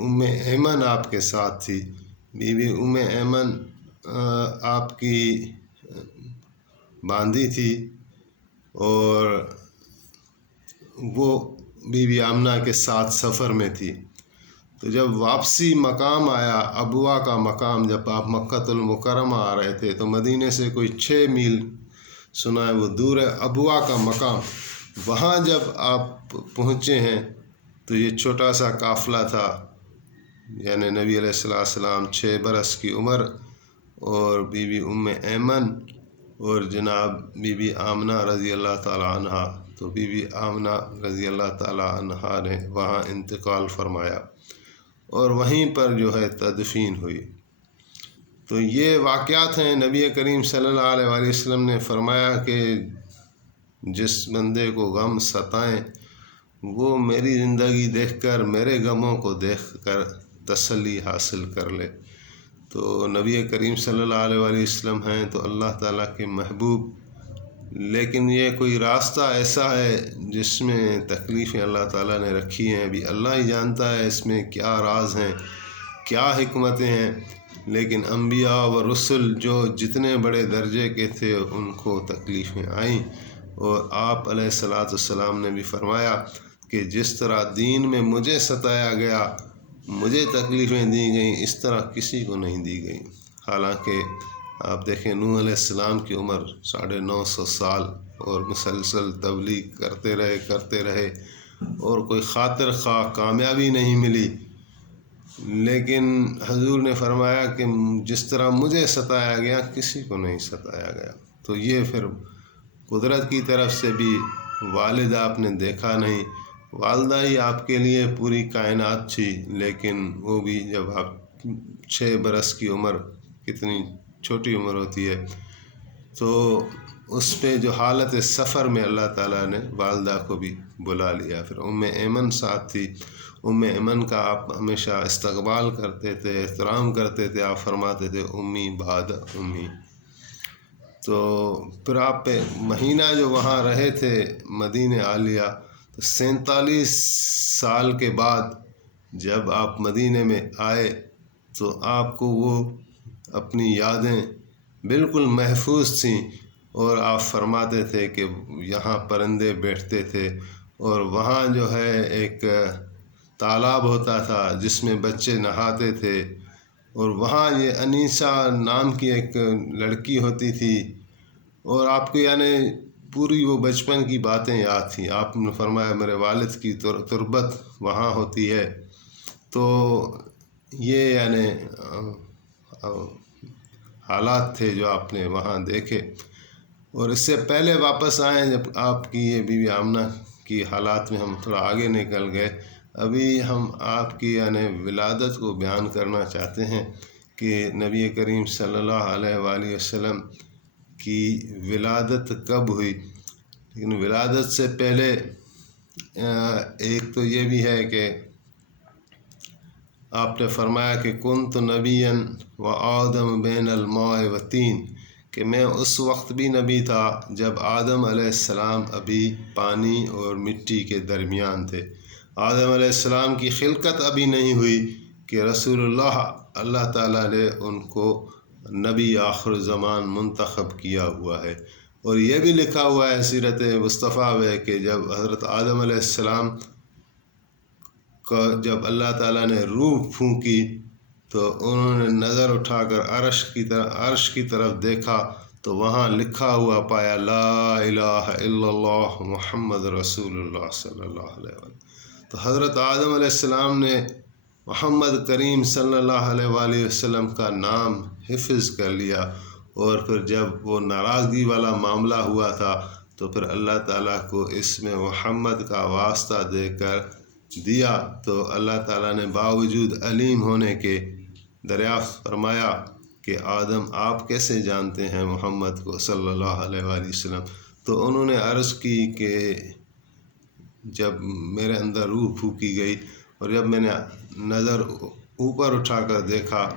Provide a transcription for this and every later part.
ام ایمن آپ کے ساتھ تھی۔ بی بی ام ایمن آپ کی باندھی تھی، اور وہ بی بی آمنہ کے ساتھ سفر میں تھی۔ تو جب واپسی مقام آیا، ابوا کا مقام، جب آپ مکۃ المکرمہ آ رہے تھے تو مدینے سے کوئی 6 میل سنا ہے وہ دور ہے ابوا کا مقام، وہاں جب آپ پہنچے ہیں تو یہ چھوٹا سا قافلہ تھا، یعنی نبی علیہ السلام 6 برس کی عمر، اور بی بی ام ایمن اور جناب بی بی آمنہ رضی اللہ تعالی عنہ۔ تو بی بی آمنہ رضی اللہ تعالی عنہ نے وہاں انتقال فرمایا اور وہیں پر جو ہے تدفین ہوئی۔ تو یہ واقعات ہیں۔ نبی کریم صلی اللہ علیہ وآلہ وسلم نے فرمایا کہ جس بندے کو غم ستائیں وہ میری زندگی دیکھ کر، میرے غموں کو دیکھ کر تسلی حاصل کر لے۔ تو نبی کریم صلی اللہ علیہ وآلہ وسلم ہیں تو اللہ تعالیٰ کے محبوب، لیکن یہ کوئی راستہ ایسا ہے جس میں تکلیفیں اللہ تعالیٰ نے رکھی ہیں، ابھی اللہ ہی جانتا ہے اس میں کیا راز ہیں، کیا حکمتیں ہیں۔ لیکن انبیاء و رسل جو جتنے بڑے درجے کے تھے ان کو تکلیفیں آئیں، اور آپ علیہ السلام نے بھی فرمایا کہ جس طرح دین میں مجھے ستایا گیا، مجھے تکلیفیں دی گئیں، اس طرح کسی کو نہیں دی گئیں۔ حالانکہ آپ دیکھیں نوح علیہ السلام کی عمر 950 سال، اور مسلسل تبلیغ کرتے رہے اور کوئی خاطر خواہ کامیابی نہیں ملی، لیکن حضور نے فرمایا کہ جس طرح مجھے ستایا گیا کسی کو نہیں ستایا گیا۔ تو یہ پھر قدرت کی طرف سے بھی، والد آپ نے دیکھا نہیں، والدہ ہی آپ کے لیے پوری کائنات تھی، لیکن وہ بھی جب آپ 6 برس کی عمر، کتنی چھوٹی عمر ہوتی ہے، تو اس پہ جو حالت سفر میں اللہ تعالیٰ نے والدہ کو بھی بلا لیا۔ پھر ام ایمن ساتھ تھی، ام ایمن کا آپ ہمیشہ استقبال کرتے تھے، احترام کرتے تھے، آپ فرماتے تھے امی بعد امی۔ تو پھر آپ پہ مہینہ جو وہاں رہے تھے مدینہ عالیہ، تو 47 سال کے بعد جب آپ مدینہ میں آئے تو آپ کو وہ اپنی یادیں بالکل محفوظ تھیں، اور آپ فرماتے تھے کہ یہاں پرندے بیٹھتے تھے، اور وہاں جو ہے ایک تالاب ہوتا تھا جس میں بچے نہاتے تھے، اور وہاں یہ انیسہ نام کی ایک لڑکی ہوتی تھی، اور آپ کو یعنی پوری وہ بچپن کی باتیں یاد تھیں۔ آپ نے فرمایا میرے والد کی تربت وہاں ہوتی ہے۔ تو یہ یعنی حالات تھے جو آپ نے وہاں دیکھے، اور اس سے پہلے واپس آئیں جب آپ کی یہ بی بی آمنہ کی حالات میں ہم تھوڑا آگے نکل گئے۔ ابھی ہم آپ کی یعنی ولادت کو بیان کرنا چاہتے ہیں کہ نبی کریم صلی اللہ علیہ وآلہ وسلم کی ولادت کب ہوئی۔ لیکن ولادت سے پہلے ایک تو یہ بھی ہے کہ آپ نے فرمایا کہ کنت نبیا و آدم بین الماء و طین، کہ میں اس وقت بھی نبی تھا جب آدم علیہ السلام ابھی پانی اور مٹی کے درمیان تھے۔ آدم علیہ السلام کی خلقت ابھی نہیں ہوئی کہ رسول اللہ تعالیٰ نے ان کو نبی آخر زمان منتخب کیا ہوا ہے۔ اور یہ بھی لکھا ہوا ہے سیرت مصطفیٰ میں کہ جب حضرت آدم علیہ السلام کا جب اللہ تعالیٰ نے روح پھونکی تو انہوں نے نظر اٹھا کر عرش کی طرف دیکھا تو وہاں لکھا ہوا پایا لا الہ الا اللہ محمد رسول اللہ صلی اللہ علیہ وسلم۔ تو حضرت آدم علیہ السلام نے محمد کریم صلی اللہ علیہ وآلہ وسلم کا نام حفظ کر لیا، اور پھر جب وہ ناراضگی والا معاملہ ہوا تھا تو پھر اللہ تعالیٰ کو اس میں محمد کا واسطہ دے کر دیا، تو اللہ تعالیٰ نے باوجود علیم ہونے کے دریافت فرمایا کہ آدم آپ کیسے جانتے ہیں محمد کو صلی اللہ علیہ وآلہ وسلم۔ تو انہوں نے عرض کی کہ جب میرے اندر روح پھونکی گئی اور جب میں نے نظر اوپر اٹھا کر دیکھا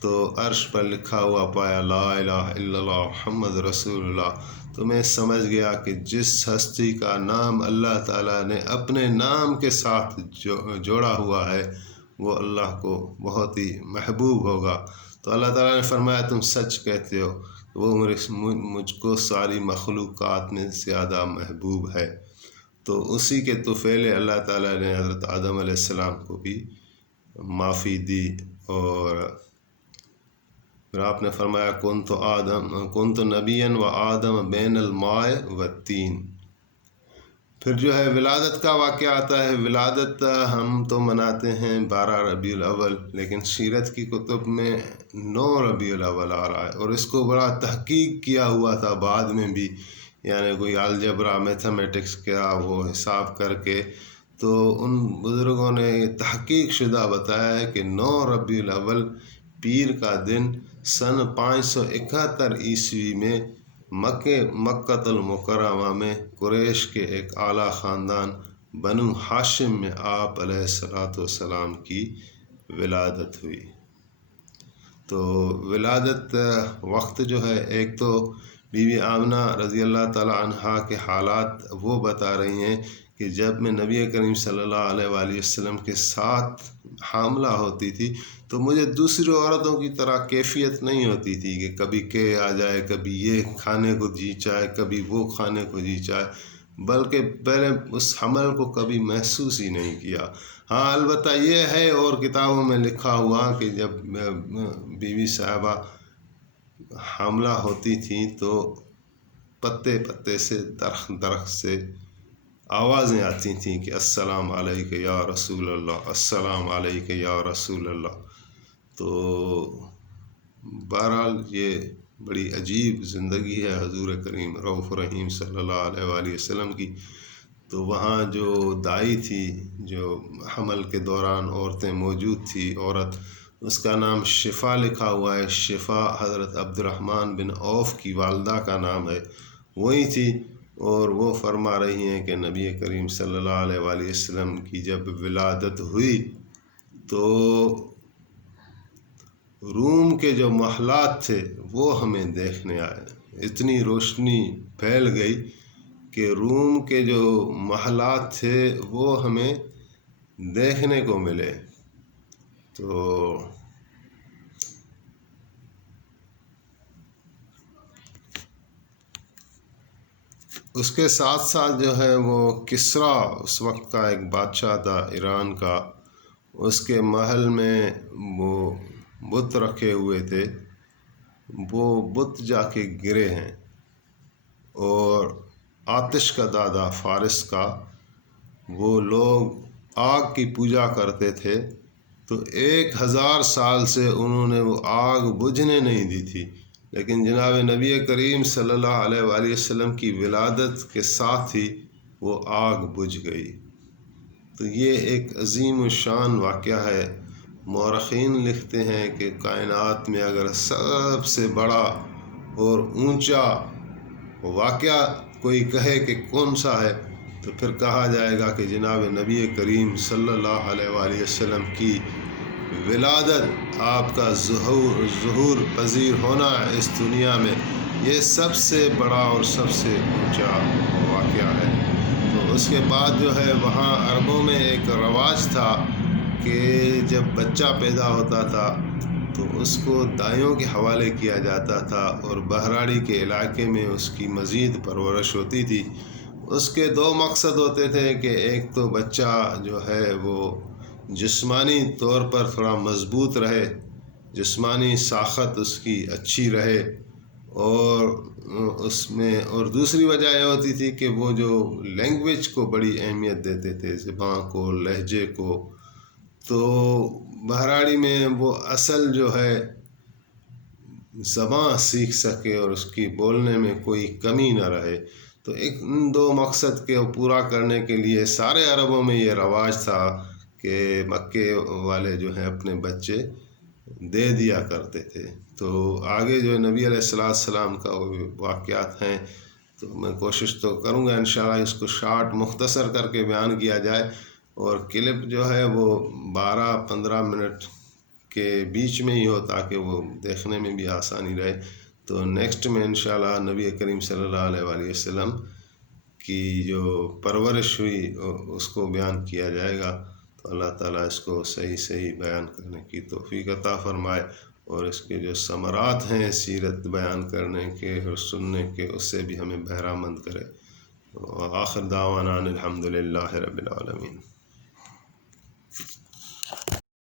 تو عرش پر لکھا ہوا پایا لا الہ الا اللہ محمد رسول اللہ، تو میں سمجھ گیا کہ جس ہستی کا نام اللہ تعالیٰ نے اپنے نام کے ساتھ جوڑا ہوا ہے وہ اللہ کو بہت ہی محبوب ہوگا۔ تو اللہ تعالیٰ نے فرمایا تم سچ کہتے ہو، وہ مجھ کو ساری مخلوقات میں زیادہ محبوب ہے۔ تو اسی کے طفیل اللہ تعالیٰ نے حضرت آدم علیہ السلام کو بھی معافی دی، اور پھر آپ نے فرمایا کن تو نبیًا و آدم بین الماء و تین۔ پھر جو ہے ولادت کا واقعہ آتا ہے۔ ولادت ہم تو مناتے ہیں 12 ربیع الاول، لیکن سیرت کی کتب میں 9 ربیع الاول آ رہا ہے، اور اس کو بڑا تحقیق کیا ہوا تھا بعد میں بھی، یعنی کوئی الجبرا میتھمیٹکس کا وہ حساب کر کے، تو ان بزرگوں نے تحقیق شدہ بتایا ہے کہ 9 ربیع الاول پیر کا دن سن 571 عیسوی میں مکۃ المکرمہ میں قریش کے ایک اعلیٰ خاندان بنو ہاشم میں آپ علیہ السلام کی ولادت ہوئی۔ تو ولادت وقت جو ہے، ایک تو بی بی آمنہ رضی اللہ تعالیٰ عنہا کے حالات وہ بتا رہی ہیں کہ جب میں نبی کریم صلی اللہ علیہ وآلہ وسلم کے ساتھ حاملہ ہوتی تھی تو مجھے دوسری عورتوں کی طرح کیفیت نہیں ہوتی تھی کہ کبھی کہ آ جائے، کبھی یہ کھانے کو جی چاہے، کبھی وہ کھانے کو جی چاہے، بلکہ پہلے اس حمل کو کبھی محسوس ہی نہیں کیا۔ ہاں البتہ یہ ہے، اور کتابوں میں لکھا ہوا کہ جب بیوی صاحبہ حاملہ ہوتی تھیں تو پتے پتے سے، درخت سے آوازیں آتی تھیں کہ السلام علیک یا رسول اللہ، السلام علیک یا رسول اللہ۔ تو بہرحال یہ بڑی عجیب زندگی ہے حضور کریم رؤوف رحیم صلی اللہ علیہ وآلہ وسلم کی۔ تو وہاں جو دائی تھی، جو حمل کے دوران عورتیں موجود تھی، عورت اس کا نام شفا لکھا ہوا ہے، شفا حضرت عبد الرحمن بن عوف کی والدہ کا نام ہے، وہی تھی، اور وہ فرما رہی ہیں کہ نبی کریم صلی اللہ علیہ وآلہ وسلم کی جب ولادت ہوئی تو روم کے جو محلات تھے وہ ہمیں دیکھنے آئے، اتنی روشنی پھیل گئی کہ روم کے جو محلات تھے وہ ہمیں دیکھنے کو ملے۔ تو اس کے ساتھ ساتھ جو ہے وہ کسریٰ اس وقت کا ایک بادشاہ تھا ایران کا، اس کے محل میں وہ بت رکھے ہوئے تھے، وہ بت جا کے گرے ہیں، اور آتش کا دادا فارس کا، وہ لوگ آگ کی پوجا کرتے تھے، تو 1000 سال سے انہوں نے وہ آگ بجھنے نہیں دی تھی، لیکن جناب نبی کریم صلی اللہ علیہ وآلہ وسلم کی ولادت کے ساتھ ہی وہ آگ بجھ گئی۔ تو یہ ایک عظیم الشان واقعہ ہے۔ مورخین لکھتے ہیں کہ کائنات میں اگر سب سے بڑا اور اونچا واقعہ کوئی کہے کہ کون سا ہے، تو پھر کہا جائے گا کہ جناب نبی کریم صلی اللہ علیہ وآلہ وسلم کی ولادت، آپ کا ظہور پذیر ہونا اس دنیا میں، یہ سب سے بڑا اور سب سے اونچا واقعہ ہے۔ تو اس کے بعد جو ہے وہاں عربوں میں ایک رواج تھا کہ جب بچہ پیدا ہوتا تھا تو اس کو دائیوں کے حوالے کیا جاتا تھا، اور بہراڑی کے علاقے میں اس کی مزید پرورش ہوتی تھی۔ اس کے 2 مقصد ہوتے تھے کہ ایک تو بچہ جو ہے وہ جسمانی طور پر تھوڑا مضبوط رہے، جسمانی ساخت اس کی اچھی رہے، اور اس میں اور دوسری وجہ یہ ہوتی تھی کہ وہ جو لینگویج کو بڑی اہمیت دیتے تھے، زبان کو، لہجے کو، تو بہراڑی میں وہ اصل جو ہے زبان سیکھ سکے اور اس کی بولنے میں کوئی کمی نہ رہے۔ تو ان 2 مقصد کے پورا کرنے کے لیے سارے عربوں میں یہ رواج تھا کہ مکے والے جو ہیں اپنے بچے دے دیا کرتے تھے۔ تو آگے جو نبی علیہ السلام کا واقعات ہیں، تو میں کوشش تو کروں گا انشاءاللہ اس کو شارٹ مختصر کر کے بیان کیا جائے، اور کلپ جو ہے وہ 12-15 منٹ کے بیچ میں ہی ہو تاکہ وہ دیکھنے میں بھی آسانی رہے۔ تو نیکسٹ میں انشاءاللہ نبی کریم صلی اللہ علیہ وآلہ وسلم کی جو پرورش ہوئی اس کو بیان کیا جائے گا۔ اللہ تعالیٰ اس کو صحیح صحیح بیان کرنے کی توفیق عطا فرمائے، اور اس کے جو ثمرات ہیں سیرت بیان کرنے کے اور سننے کے، اس سے بھی ہمیں بہرہ مند کرے۔ وآخر دعوانا الحمد للہ رب العالمین۔